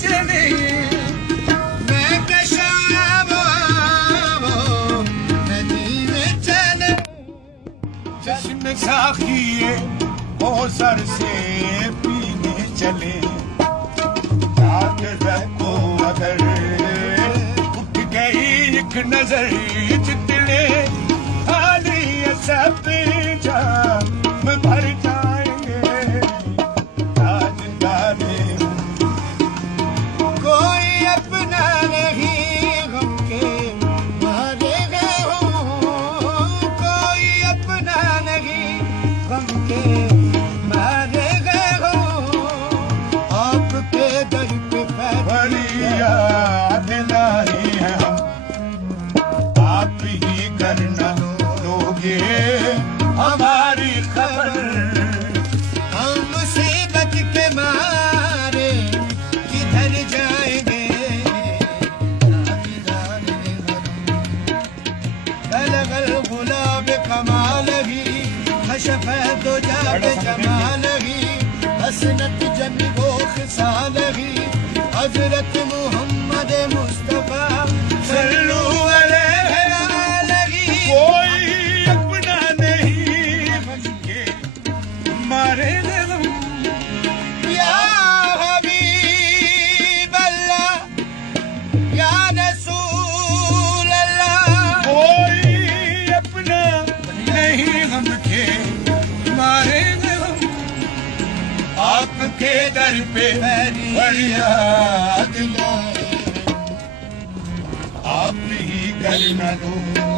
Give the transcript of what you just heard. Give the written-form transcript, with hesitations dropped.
چلے میں کشاب ندی میں چلے چشم ساقی وہ سر سے پینے چلے یاد رکھو اگر اٹھ گئی ایک نظر جتنے خالی سب جام بھر جائیں گے تاجدارے کوئی اپنا نہیں غم کے مارے گئے ہوں کوئی اپنا نہیں غم کے مارے گئے ہوں آپ کے در پہ فریاد لائی ہے ہم آپ ہی کرنا لوگے ہماری خبر ہم مصیبت کے مارے کدھر جائیں گے بلغ الغلام کمال ہی کشف دجا جمال ہی حسنت جمی وہ خصال ہی حضرت محمد مصطفیٰ صلو علیہ آلہ کوئی اپنا نہیں بن کے مارے غم یا حبیب اللہ یا رسول اللہ کوئی اپنا نہیں غم کے مارے غم آپ کے در پہ فریاد لائے آپ ہی کرنا دو